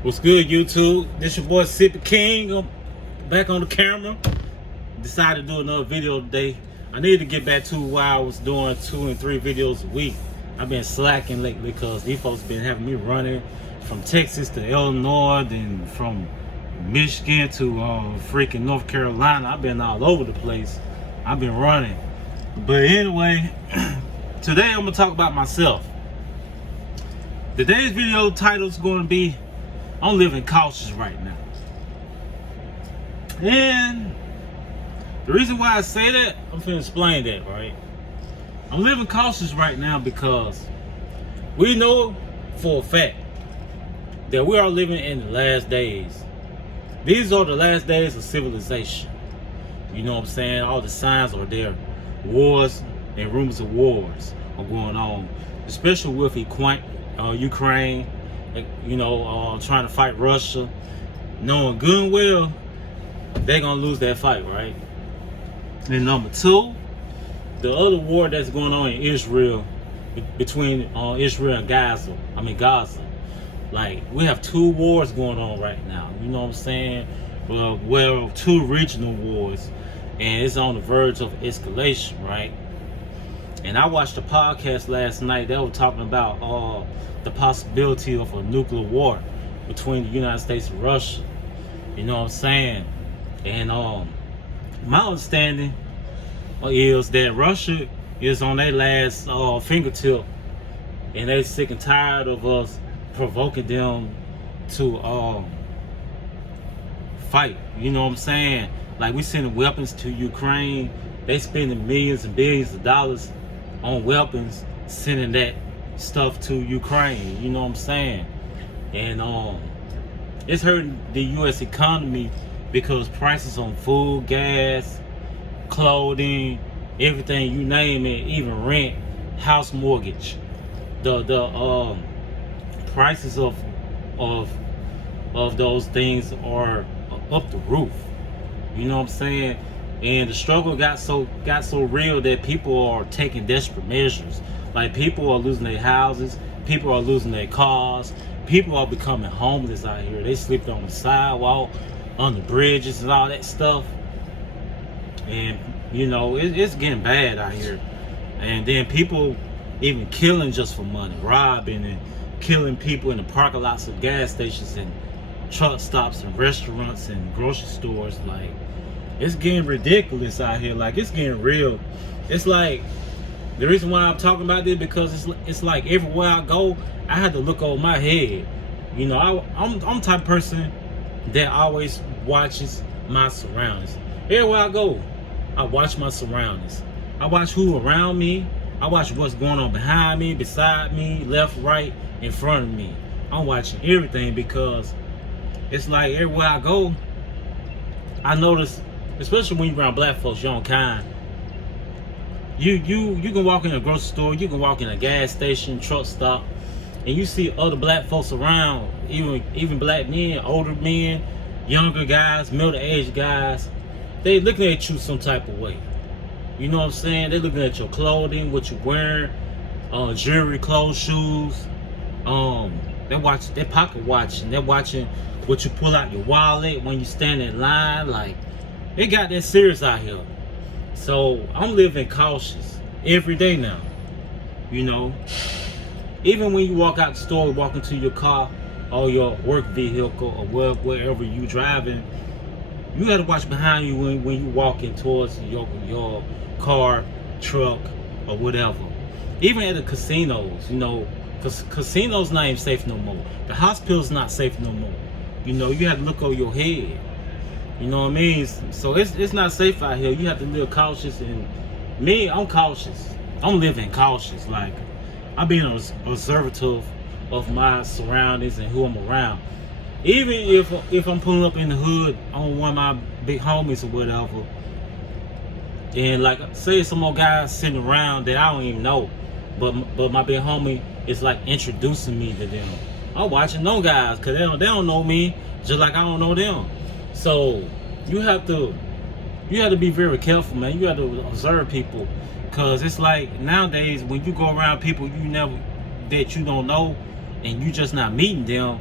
What's good, YouTube? This your boy Sippy King. I'm back on the camera. Decided to do another video today. I need to get back to why I was doing 2 and 3 videos a week. I've been slacking lately because these folks been having me running from Texas to Illinois, then from Michigan to freaking North Carolina. I've been all over the place. I've been running. But anyway, today I'm gonna talk about myself. Today's video title is going to be I'm living cautious right now. And the reason why I say that, I'm finna explain that, right? I'm living cautious right now because we know for a fact that we are living in the last days. These are the last days of civilization. You know what I'm saying? All the signs are there. Wars and rumors of wars are going on, especially with Ukraine, trying to fight Russia, knowing good and well they're gonna lose that fight, right? And number two, the other war that's going on in Israel, between Israel and Gaza. Like, we have 2 wars going on right now. You know what I'm saying? Well, 2 regional wars, and it's on the verge of escalation, right? And I watched a podcast last night. They were talking about the possibility of a nuclear war between the United States and Russia. You know what I'm saying? And my understanding is that Russia is on their last fingertip, and they sick and tired of us provoking them to fight. You know what I'm saying? Like, we sending weapons to Ukraine. They spending millions and billions of dollars on weapons, sending that stuff to Ukraine. You know what I'm saying? And it's hurting the U.S. economy because prices on food, gas, clothing, everything, you name it, even rent, house mortgage, the prices of those things are up the roof. You know what I'm saying? And the struggle got so real that people are taking desperate measures. Like, people are losing their houses, people are losing their cars, people are becoming homeless out here. They sleep on the sidewalk, on the bridges and all that stuff. And it's getting bad out here. And then people even killing just for money, robbing and killing people in the parking lots of gas stations and truck stops and restaurants and grocery stores. Like, it's getting ridiculous out here. Like, it's getting real. It's like, the reason why I'm talking about this, because it's like everywhere I go, I had to look over my head. I'm the type of person that always watches my surroundings. Everywhere I go, I watch my surroundings. I watch who around me. I watch what's going on behind me, beside me, left, right, in front of me. I'm watching everything because it's like everywhere I go, I notice, especially when you're around black folks, you're on kind. You can walk in a grocery store, you can walk in a gas station, truck stop, and you see other black folks around, even black men, older men, younger guys, middle-aged guys. They looking at you some type of way. You know what I'm saying? They looking at your clothing, what you're wearing, jewelry, clothes, shoes. They're pocket watching. They're watching what you pull out your wallet when you stand in line. Like, they got that serious out here. So I'm living cautious every day now. Even when you walk out the store, walk into your car or your work vehicle or wherever you driving, you got to watch behind you when you walking towards your car, truck, or whatever. Even at the casinos, because casinos not even safe no more. The hospital's not safe no more. You have to look over your head. You know what I mean? So it's not safe out here. You have to live cautious. And me, I'm cautious. I'm living cautious. Like, I'm being observative of my surroundings and who I'm around. Even if I'm pulling up in the hood on one of my big homies or whatever, and like, say some more guys sitting around that I don't even know, but my big homie is like introducing me to them. I'm watching those guys because they don't know me, just like I don't know them. So you have to be very careful, man. You have to observe people, because it's like nowadays when you go around people that you don't know and you just not meeting them,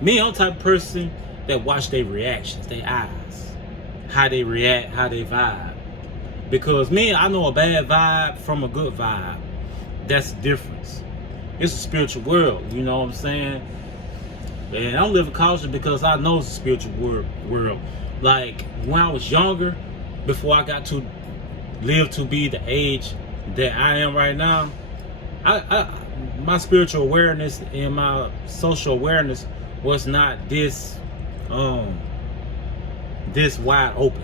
Me, I'm the type of person that watch their reactions, their eyes, how they react, how they vibe. Because me, I know a bad vibe from a good vibe. That's the difference. It's a spiritual world, you know what I'm saying? And I'm living cautious because I know it's a spiritual world. Like when I was younger, before I got to live to be the age that I am right now, my spiritual awareness and my social awareness was not this this wide open.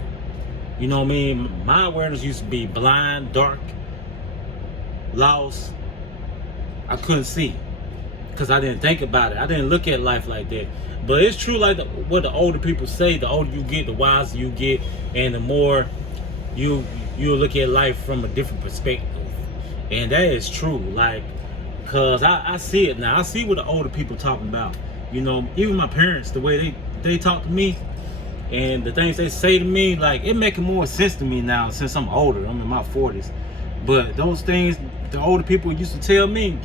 You know what I mean? My awareness used to be blind, dark, lost. I couldn't see because I didn't think about it. I didn't look at life like that. But it's true, like what the older people say, the older you get, the wiser you get, and the more you look at life from a different perspective. And that is true, like, cause I see it now. I see what the older people talking about. You know, even my parents, the way they talk to me and the things they say to me, like, it making more sense to me now since I'm older. I'm in my 40s. But those things the older people used to tell me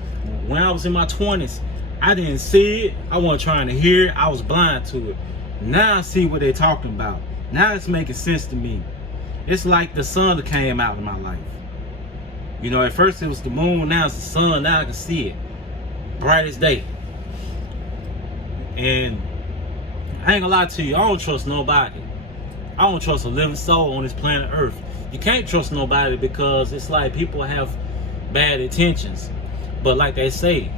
when I was in my 20s, I didn't see it. I wasn't trying to hear it. I was blind to it. Now I see what they're talking about. Now it's making sense to me. It's like the sun that came out in my life. You know, at first it was the moon, now it's the sun. Now I can see it. Bright as day. And I ain't gonna lie to you, I don't trust nobody. I don't trust a living soul on this planet Earth. You can't trust nobody because it's like people have bad intentions. But like they say,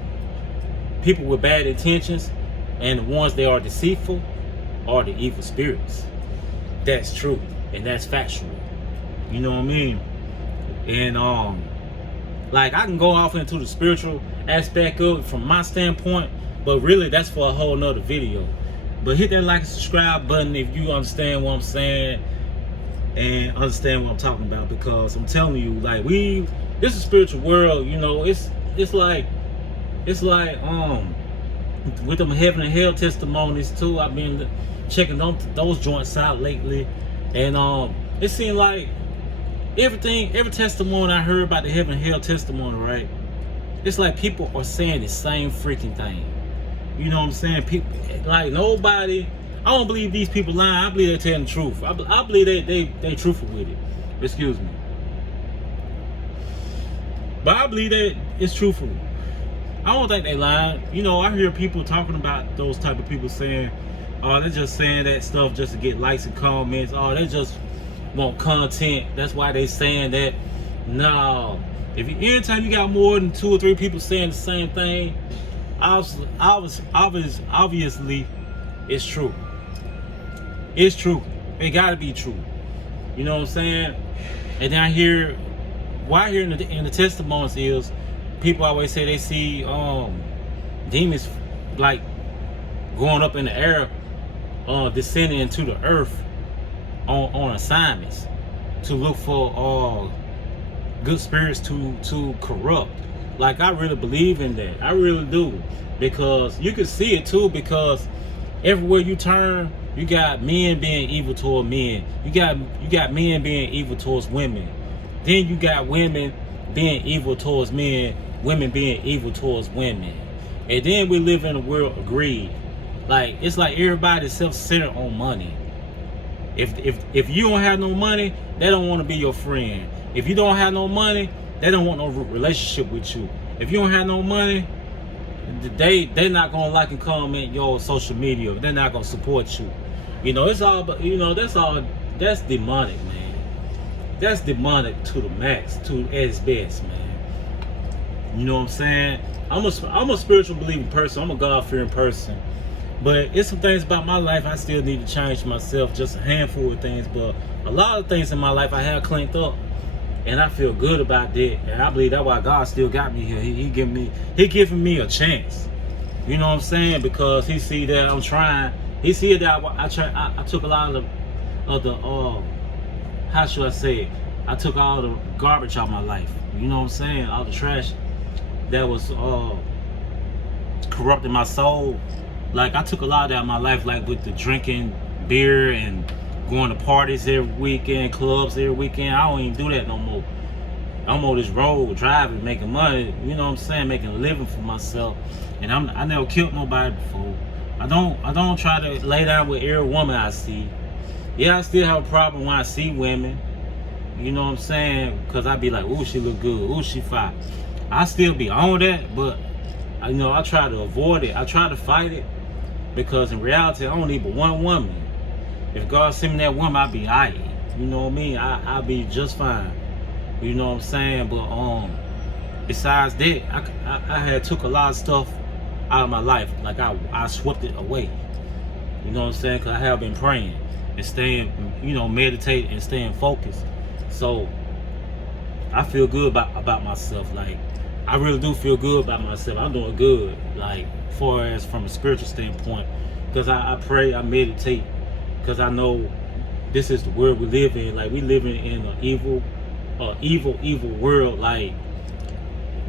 people with bad intentions and the ones that are deceitful are the evil spirits. That's true and that's factual. You know what I mean? And like I can go off into the spiritual aspect of it from my standpoint, but really that's for a whole nother video. But hit that like and subscribe button if you understand what I'm saying and understand what I'm talking about, because I'm telling you, like, this is a spiritual world, you know. It's like with them heaven and hell testimonies too. I've been checking those joints out lately, and it seemed like every testimony I heard about the heaven and hell testimony, right? It's like people are saying the same freaking thing. You know what I'm saying? People, like, nobody. I don't believe these people lying. I believe they're telling the truth. I believe they truthful with it. Excuse me. But I believe that it's truthful. I don't think they lying. You know, I hear people talking about those type of people saying, oh, they're just saying that stuff just to get likes and comments. Oh, they just want content. That's why they saying that. No. Anytime you got more than 2 or 3 people saying the same thing, obviously it's true. It's true. It gotta be true. You know what I'm saying? And then I hear, what I hear in the testimonies is people always say they see demons like going up in the air, descending into the earth on assignments to look for good spirits to corrupt. Like, I really believe in that. I really do. Because you can see it too, because everywhere you turn, you got men being evil toward men. You got men being evil towards women. Then you got women being evil towards men, women being evil towards women. And then we live in a world of greed. Like, it's like everybody's self-centered on money. If you don't have no money, they don't want to be your friend. If you don't have no money, they don't want no relationship with you. If you don't have no money, they're not gonna like and comment your social media. They're not gonna support you. You know, it's all, you know, that's demonic, man. That's demonic to the max, to at its best, man. You know what I'm saying? I'm a spiritual believing person. I'm a God-fearing person. But it's some things about my life I still need to change myself. Just a handful of things, but a lot of things in my life I have cleaned up. And I feel good about that, and I believe that's why God still got me here. He giving me a chance. You know what I'm saying? Because He see that I'm trying. He see that I took a lot of the how should I say it? I took all the garbage out of my life. You know what I'm saying? All the trash that was corrupting my soul. Like, I took a lot out of my life, like with the drinking beer and going to parties every weekend, clubs every weekend. I don't even do that no more. I'm on this road, driving, making money, you know what I'm saying, making a living for myself. And I never killed nobody before. I don't try to lay down with every woman I see. Yeah, I still have a problem when I see women. You know what I'm saying? Because I be like, ooh, she look good. Ooh, she fine. I still be on that, but I try to avoid it. I try to fight it because in reality, I don't need but one woman. If God send me that woman, I'll be alright. You know what I mean? I'll be just fine. You know what I'm saying? But besides that, I had took a lot of stuff out of my life. Like I swept it away. You know what I'm saying? Because I have been praying and staying, meditating and staying focused. So I feel good about myself. Like I really do feel good about myself. I'm doing good. Like far as from a spiritual standpoint, because I pray, I meditate, because I know this is the world we live in. Like we living in an evil world. Like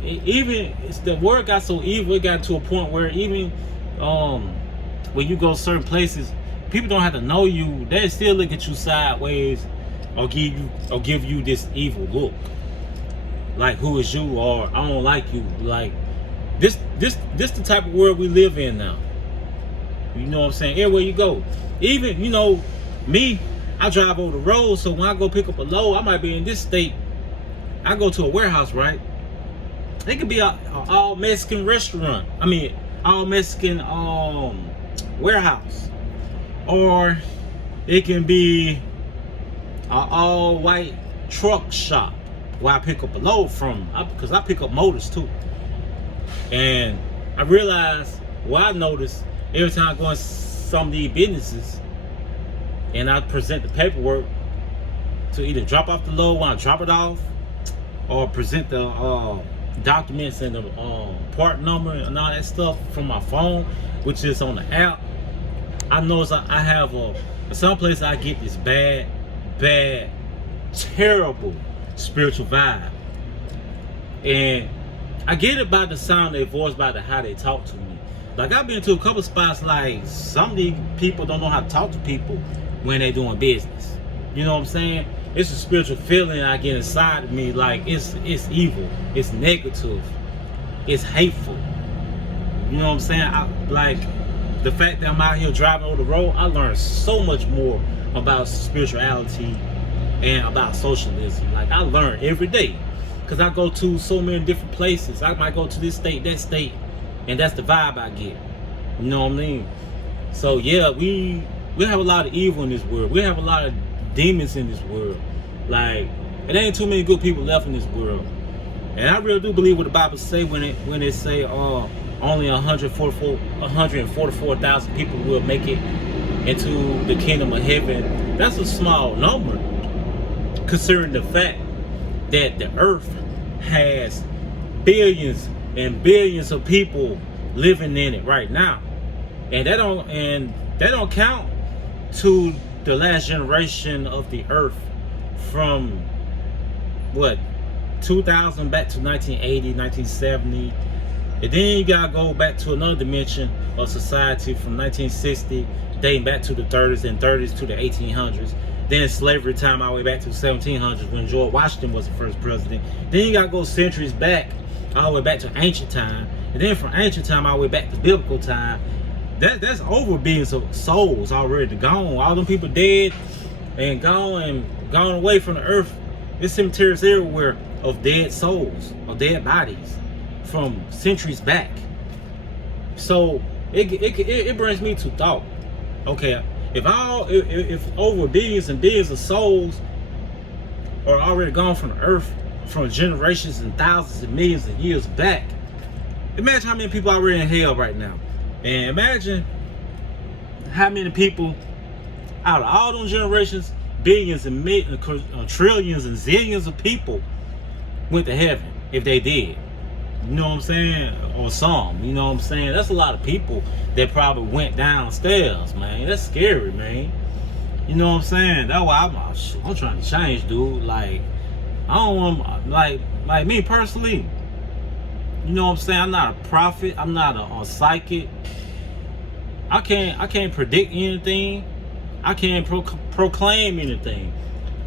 the world got so evil, it got to a point where even when you go certain places, people don't have to know you. They still look at you sideways or give you this evil look. Like, who is you? Or I don't like you. Like this the type of world we live in now. You know what I'm saying? Everywhere you go. Even, me, I drive over the road, so when I go pick up a load, I might be in this state. I go to a warehouse, right? It could be a all Mexican restaurant. I mean, all Mexican warehouse. Or it can be an all white truck shop where I pick up a load from, because I pick up motors too. And I realized, I noticed every time I go in some of these businesses and I present the paperwork to either drop off the load when I drop it off, or present the documents and the part number and all that stuff from my phone, which is on the app. I notice I have someplace I get this bad, terrible spiritual vibe, and I get it by the sound of their voice, by how they talk to me. Like I've been to a couple spots, like some of these people don't know how to talk to people when they're doing business. You know what I'm saying? It's a spiritual feeling I get inside of me. Like it's evil, it's negative, it's hateful. You know what I'm saying? Like the fact that I'm out here driving over the road, I learned so much more about spirituality and about socialism. Like I learn every day, because I go to so many different places. I might go to this state, that state, and that's the vibe I get. You know what I mean? So yeah, we have a lot of evil in this world. We have a lot of demons in this world. Like it ain't too many good people left in this world. And I really do believe what the Bible say when it say only 144,000 people will make it into the kingdom of heaven. That's a small number, considering the fact that the earth has billions and billions of people living in it right now, and that don't count to the last generation of the earth from 2000 back to 1980, 1970, and then you gotta go back to another dimension of society from 1960 dating back to the 30s and 30s to the 1800s. Then slavery time all the way back to the 1700s when George Washington was the first president. Then you gotta go centuries back, all the way back to ancient time. And then from ancient time all the way back to biblical time. That's over billions of souls already gone. All them people dead and gone away from the earth. There's cemeteries everywhere of dead souls, of dead bodies from centuries back. So it brings me to thought. Okay, if over billions and billions of souls are already gone from the earth from generations and thousands and millions of years back, imagine how many people are already in hell right now. And imagine how many people out of all those generations, billions and trillions and zillions of people went to heaven, if they did. You know what I'm saying? Or some, you know what I'm saying? That's a lot of people that probably went downstairs, man. That's scary, man. You know what I'm saying? That's why I'm trying to change, dude. Like, I don't want, like me personally, you know what I'm saying? I'm not a prophet. I'm not a psychic. I can't predict anything. I can't proclaim anything.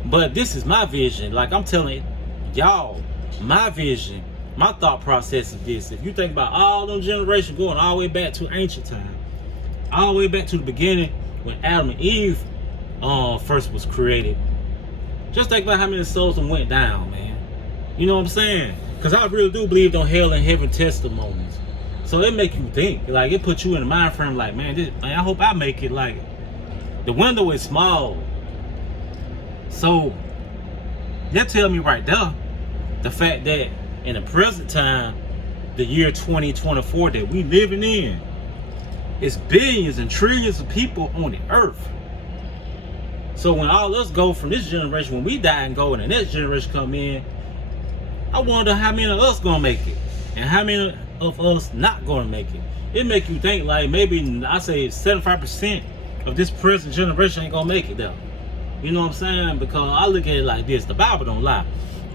But this is my vision. Like I'm telling y'all, my vision, my thought process is this. If you think about all them generations going all the way back to ancient time, all the way back to the beginning when Adam and Eve first was created. Just think about how many souls them went down, man. You know what I'm saying? Because I really do believe on hell and heaven testimonies. So it make you think, like it puts you in the mind frame, like, man, I hope I make it. Like the window is small, so that tell me right there the fact that in the present time, the year 2024 that we living in, it's billions and trillions of people on the earth. So when all us go from this generation, when we die and go and the next generation come in, I wonder how many of us gonna make it and how many of us not gonna make it. It make you think like maybe I say 75% of this present generation ain't gonna make it though. You know what I'm saying? Because I look at it like this, the Bible don't lie.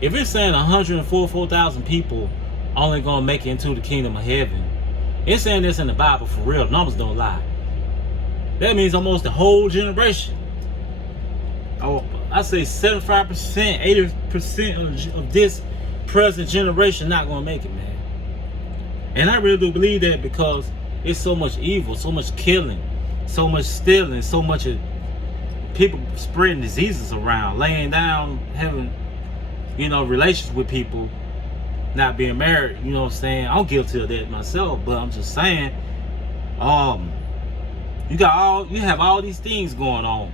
If it's saying 104,000 people only gonna make it into the kingdom of heaven, it's saying this in the Bible for real. Numbers don't lie. That means almost the whole generation. Oh, I say 75%, 80% of this present generation not gonna make it, man. And I really do believe that because it's so much evil, so much killing, so much stealing, so much of people spreading diseases around, laying down, having, relations with people, not being married. You know what I'm saying? I'm guilty of that myself, but I'm just saying, you have all these things going on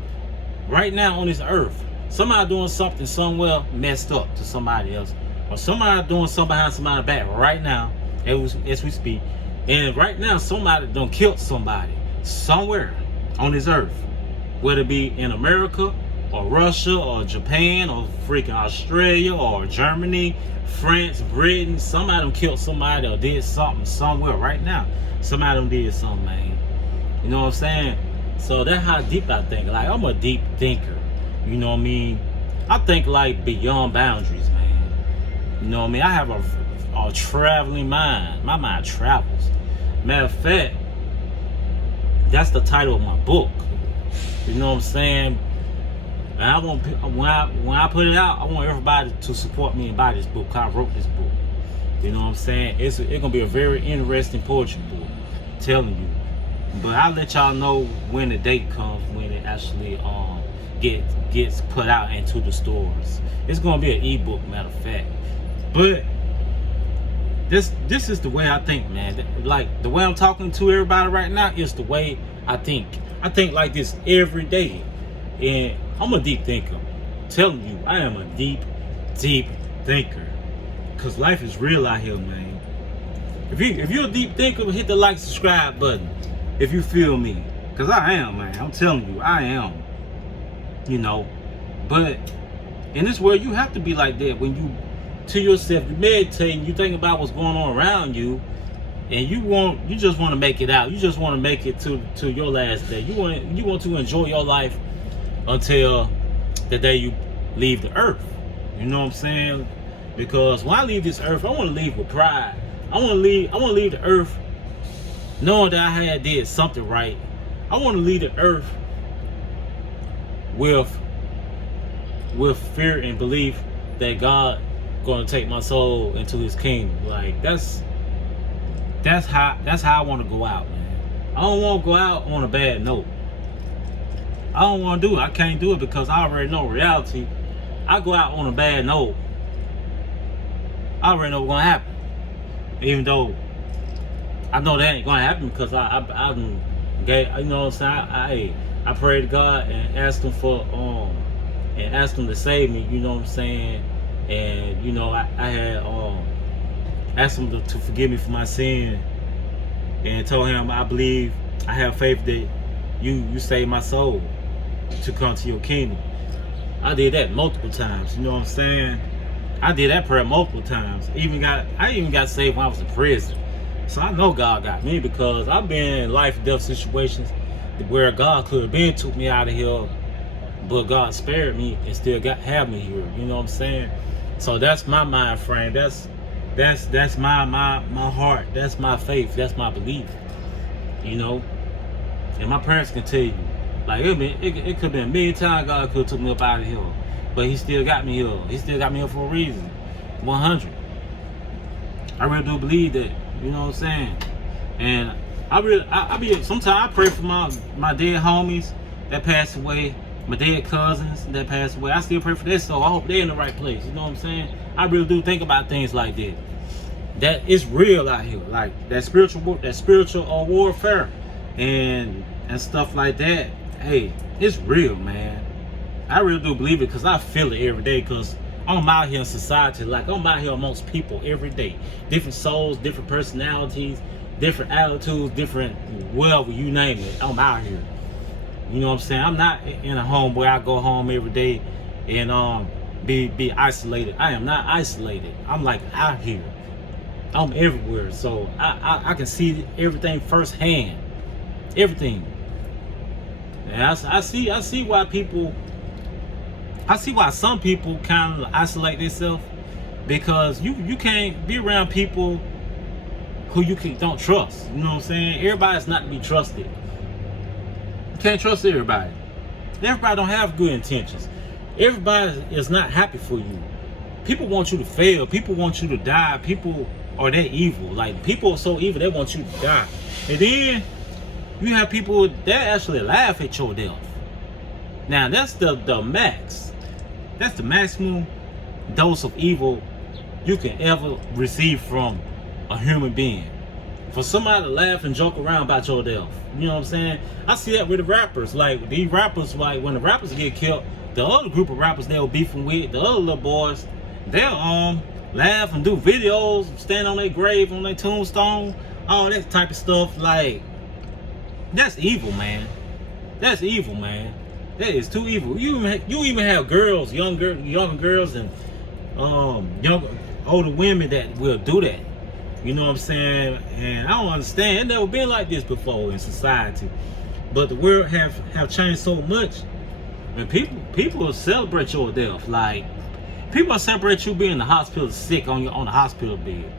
right now on this earth. Somebody doing something somewhere messed up to somebody else, or somebody doing something behind somebody's back right now as we speak. And right now somebody done killed somebody somewhere on this earth, whether it be in America or Russia or Japan or freaking Australia or Germany, France, Britain. Somebody done killed somebody or did something somewhere right now. Somebody done did something, man. You know what I'm saying? So that's how deep I think. Like, I'm a deep thinker. You know what I mean? I think like beyond boundaries, man. You know what I mean? I have a traveling mind. My mind travels. Matter of fact, that's the title of my book. You know what I'm saying? And I want, when I put it out, I want everybody to support me and buy this book. I wrote this book. You know what I'm saying? It's gonna be a very interesting poetry book. I'm telling you. But I'll let y'all know when the date comes, when it actually gets put out into the stores. It's gonna be an ebook, matter of fact. But this is the way I think, man. Like the way I'm talking to everybody right now is the way I think. I think like this every day. And I'm a deep thinker. I'm telling you, I am a deep thinker. Cause life is real out here, man. If you're a deep thinker, hit the like, subscribe button. If you feel me. Cause I am, man. I'm telling you, I am. But in this world, you have to be like that. When you, to yourself, you meditating, you think about what's going on around you, and you just want to make it out. You just want to make it to your last day. You want to enjoy your life until the day you leave the earth. You know what I'm saying? Because when I leave this earth, I want to leave with pride. I want to leave the earth knowing that I did something right. I want to leave the earth with fear and belief that God gonna take my soul into His kingdom. Like that's how I want to go out, man. I don't want to go out on a bad note. I don't want to do it. I can't do it because I already know reality. I go out on a bad note, I already know what's gonna happen. Even though I know that ain't gonna happen because I gave, you know what I'm saying? I prayed to God and asked Him asked Him to save me. You know what I'm saying? And I had asked Him to forgive me for my sin, and told Him I believe, I have faith that you saved my soul to come to your kingdom. I did that multiple times. You know what I'm saying? I did that prayer multiple times. I even got saved when I was in prison. So I know God got me because I've been in life and death situations where God could have been took me out of here, but God spared me and still have me here. You know what I'm saying? So that's my mind frame. That's my heart. That's my faith. That's my belief. And my parents can tell you, like it could have been a million times God could have took me up out of here, but He still got me here. He still got me here for a reason. 100. I really do believe that. You know what I'm saying? And I be sometimes I pray for my dead homies that passed away, my dead cousins that passed away. I still pray for this, so I hope they're in the right place. You know what I'm saying? I really do think about things like that. That it's real out here, like that spiritual warfare, and stuff like that. Hey, it's real, man. I really do believe it because I feel it every day. Because I'm out here in society, like I'm out here amongst people every day, different souls, different personalities, different attitudes, different whatever you name it. I'm out here. You know what I'm saying? I'm not in a home where I go home every day and be isolated. I am not isolated. I'm like out here. I'm everywhere, so I can see everything firsthand, everything. And I see why some people kind of isolate themselves, because you can't be around people who you don't trust. You know what I'm saying? Everybody's not to be trusted. You can't trust everybody. Everybody don't have good intentions. Everybody is not happy for you. People want you to fail. People want you to die. People are that evil. Like, people are so evil, they want you to die. And then you have people that actually laugh at your death. Now that's the max. That's the maximum dose of evil you can ever receive from a human being. For somebody to laugh and joke around about your death. You know what I'm saying? I see that with the rappers. Like, these rappers, like when the rappers get killed, the other group of rappers they were beefing with, the other little boys, they'll laugh and do videos, stand on their grave, on their tombstone, all that type of stuff. Like, that's evil, man. That's evil, man. That is too evil. You even have girls, young girls, and older women that will do that. You know what I'm saying? And I don't understand. It never been like this before in society. But the world have changed so much. And people will celebrate your death. Like, people will celebrate you being in the hospital sick on the hospital bed.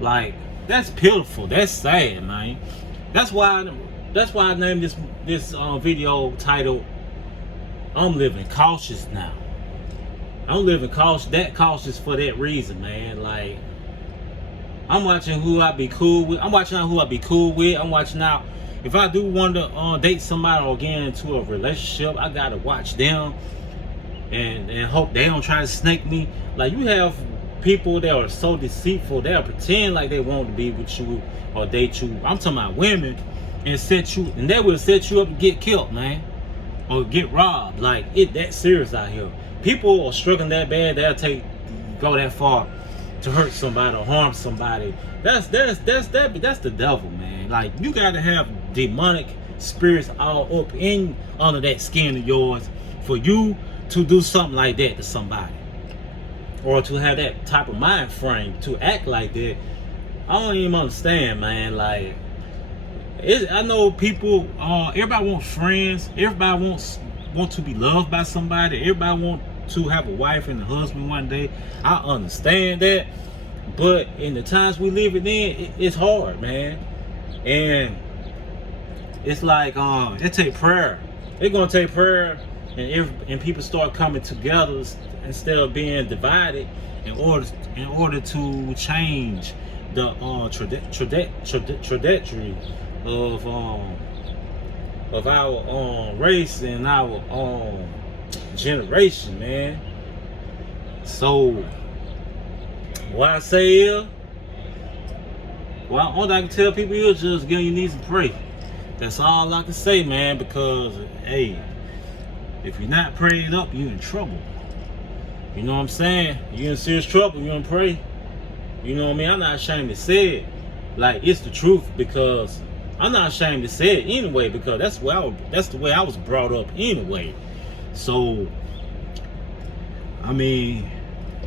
Like, that's pitiful. That's sad, man. That's why I named this video titled "I'm Living Cautious Now." I'm living cautious for that reason, man. Like, I'm watching who I be cool with. I'm watching out who I be cool with. I'm watching out if I do want to date somebody or get into a relationship. I gotta watch them and hope they don't try to snake me. Like, you have people that are so deceitful, they'll pretend like they want to be with you or date you. I'm talking about women, and they will set you up to get killed, man, or get robbed. Like, it that serious out here. People are struggling that bad, they'll go that far to hurt somebody or harm somebody. That's the devil, man. Like, you gotta have demonic spirits all up in under that skin of yours for you to do something like that to somebody, or to have that type of mind frame to act like that. I don't even understand, man. Like, I know people. Everybody wants friends. Everybody want to be loved by somebody. Everybody want to have a wife and a husband one day. I understand that, but in the times we live in, it's hard, man. And it's like it take prayer. It's gonna take prayer, and people start coming together instead of being divided in order to change the trajectory of our race and our generation, man. So what I say is, well, all I can tell people is just get on your knees and pray. That's all I can say, man, because hey, if you're not prayed up, you're in trouble. You know what I'm saying? You're in serious trouble. You don't pray. You know what I mean? I'm not ashamed to say it. Like, it's the truth, because I'm not ashamed to say it anyway, because that's the way I was brought up anyway. So, I mean,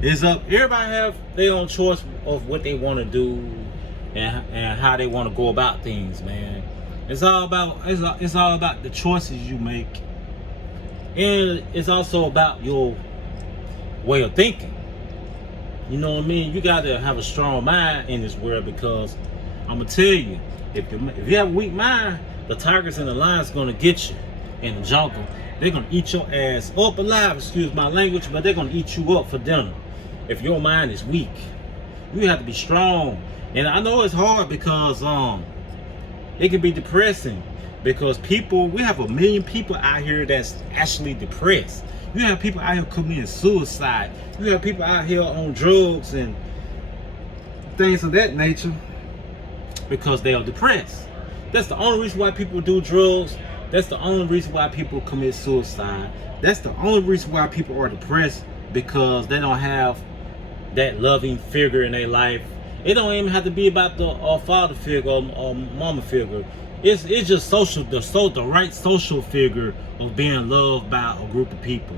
it's up. Everybody have their own choice of what they want to do and how they want to go about things, man. It's all about the choices you make, and it's also about your way of thinking. You know what I mean? You got to have a strong mind in this world, because I'm gonna tell you, if you have a weak mind, the tigers and the lions gonna get you in the jungle. They're gonna eat your ass up alive. Excuse my language, but they're gonna eat you up for dinner if your mind is weak. You have to be strong, and I know it's hard because It can be depressing because we have a million people out here that's actually depressed. You have people out here committing suicide. You have people out here on drugs and things of that nature because they are depressed. That's the only reason why people do drugs. That's the only reason why people commit suicide. That's the only reason why people are depressed, because they don't have that loving figure in their life. It don't even have to be about the father figure or mama figure. It's just the right social figure of being loved by a group of people.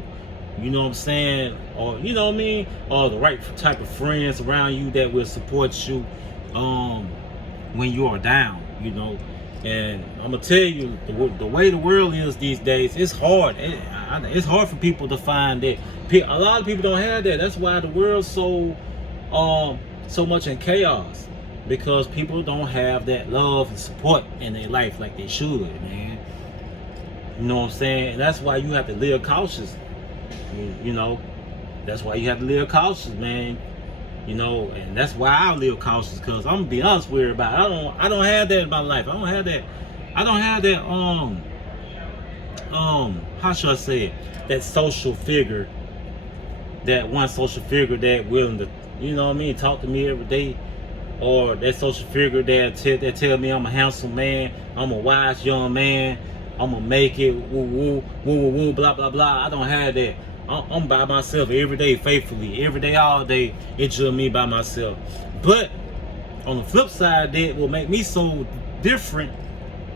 You know what I'm saying? Or you know what I mean? Or the right type of friends around you that will support you when you are down, you know. And I'm gonna tell you, the way the world is these days, it's hard. It's hard for people to find that. A lot of people don't have that. That's why the world's so much in chaos, because people don't have that love and support in their life like they should, man. You know what I'm saying? And that's why you have to live cautious. You know, that's why you have to live cautious, man. You know, and that's why I live cautious, because I'm gonna be honest with everybody. I don't have that in my life. I don't have that how should I say it? That social figure, that one social figure that willing to, you know what I mean, talk to me every day, or that social figure that tell me I'm a handsome man, I'm a wise young man, I'm gonna make it, woo, blah, blah, blah. I don't have that. I'm by myself every day, faithfully, every day, all day. It's just me by myself. But on the flip side, that will make me so different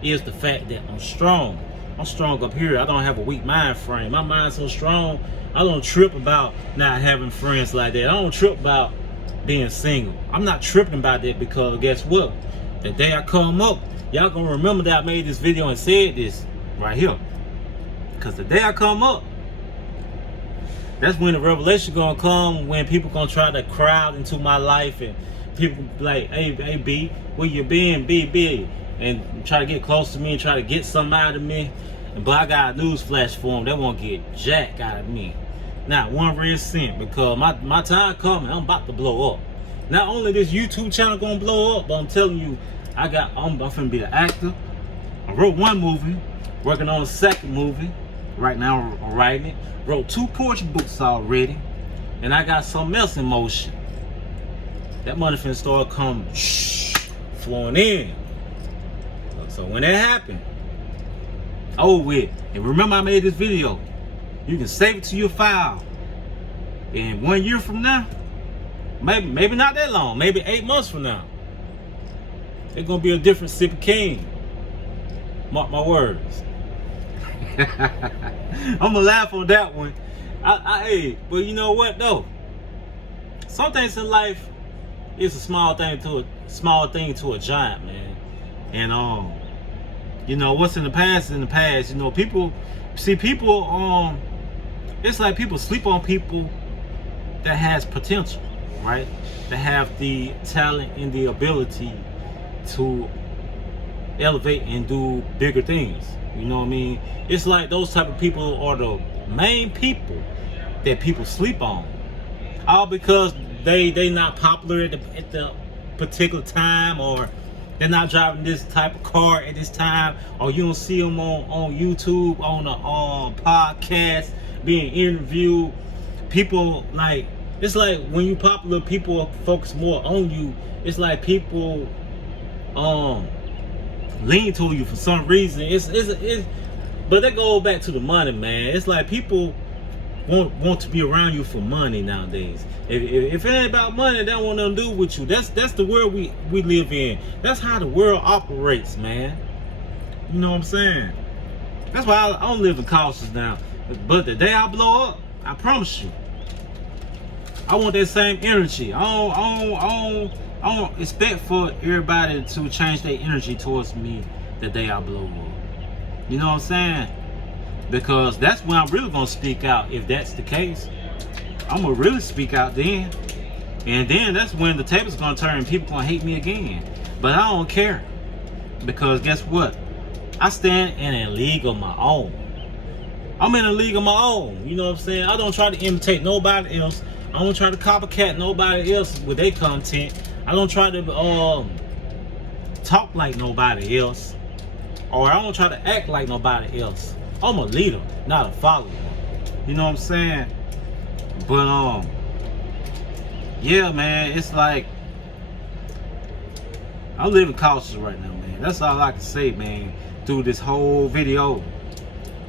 is the fact that I'm strong. I'm strong up here. I don't have a weak mind frame. My mind's so strong. I don't trip about not having friends like that. I don't trip about being single. I'm not tripping about that, because guess what? The day I come up, y'all gonna remember that I made this video and said this right here. Because the day I come up, that's when the revelation gonna come, when people gonna try to crowd into my life, and people be like, hey B, where you been, B? And try to get close to me and try to get something out of me. But I got a news flash for them. They won't get jack out of me. Not one red cent, because my time coming. I'm about to blow up. Not only this YouTube channel gonna blow up, but I'm telling you, I'm finna be the actor. I wrote one movie, working on a second movie. Right now I'm writing it. Wrote 2 poetry books already. And I got something else in motion. That money finna start coming flowing in. So when that happens, over with. And remember, I made this video. You can save it to your file. And 1 year from now, maybe not that long, maybe 8 months from now, it's gonna be a different Sippy King. Mark my words. I'm gonna laugh on that one. Hey, but you know what though? Some things in life is a small thing to a giant, man. And you know, what's in the past is in the past. You know, people it's like people sleep on people that has potential, right? That have the talent and the ability to elevate and do bigger things. You know what I mean? It's like those type of people are the main people that people sleep on, all because they not popular at the particular time, or they're not driving this type of car at this time, or you don't see them on YouTube, on a podcast, being interviewed. People, like, it's like when you popular, people focus more on you. It's like people lean to you for some reason. But that goes back to the money, man. It's like people want to be around you for money nowadays. If it ain't about money, they don't want nothing to do with you. That's the world we live in. That's how the world operates, man. You know what I'm saying? That's why I'm living cautious now. But the day I blow up, I promise you, I want that same energy. I don't expect for everybody to change their energy towards me the day I blow up. You know what I'm saying? Because that's when I'm really gonna speak out. If that's the case, I'm gonna really speak out then. And then that's when the table's gonna turn and people gonna hate me again. But I don't care. Because guess what? I stand in a league of my own. I'm in a league of my own. You know what I'm saying? I don't try to imitate nobody else. I don't try to copycat nobody else with their content. I don't try to talk like nobody else, or I don't try to act like nobody else. I'm a leader, not a follower. You know what I'm saying? But yeah, man, it's like I'm living cautious right now, man. That's all I can say, man. Through this whole video,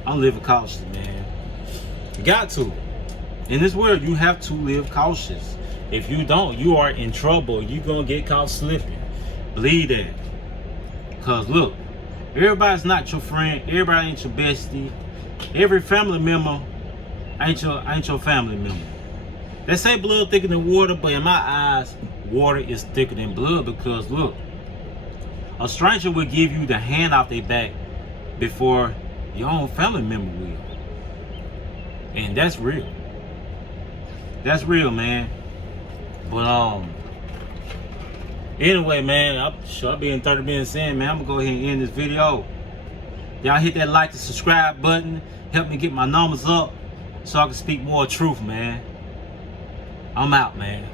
I'm living cautious, man. You got to. In this world, you have to live cautious. If you don't, you are in trouble. You're gonna get caught slipping. Believe that. Cause look, everybody's not your friend. Everybody ain't your bestie. Every family member ain't your family member. They say blood thicker than water, but in my eyes, water is thicker than blood. Because look, a stranger will give you the hand off their back before your own family member will. And that's real. That's real, man. But anyway, man, I'll be in 30 minutes in, man. I'm gonna go ahead and end this video. Y'all hit that like and subscribe button. Help me get my numbers up so I can speak more truth, man. I'm out, man.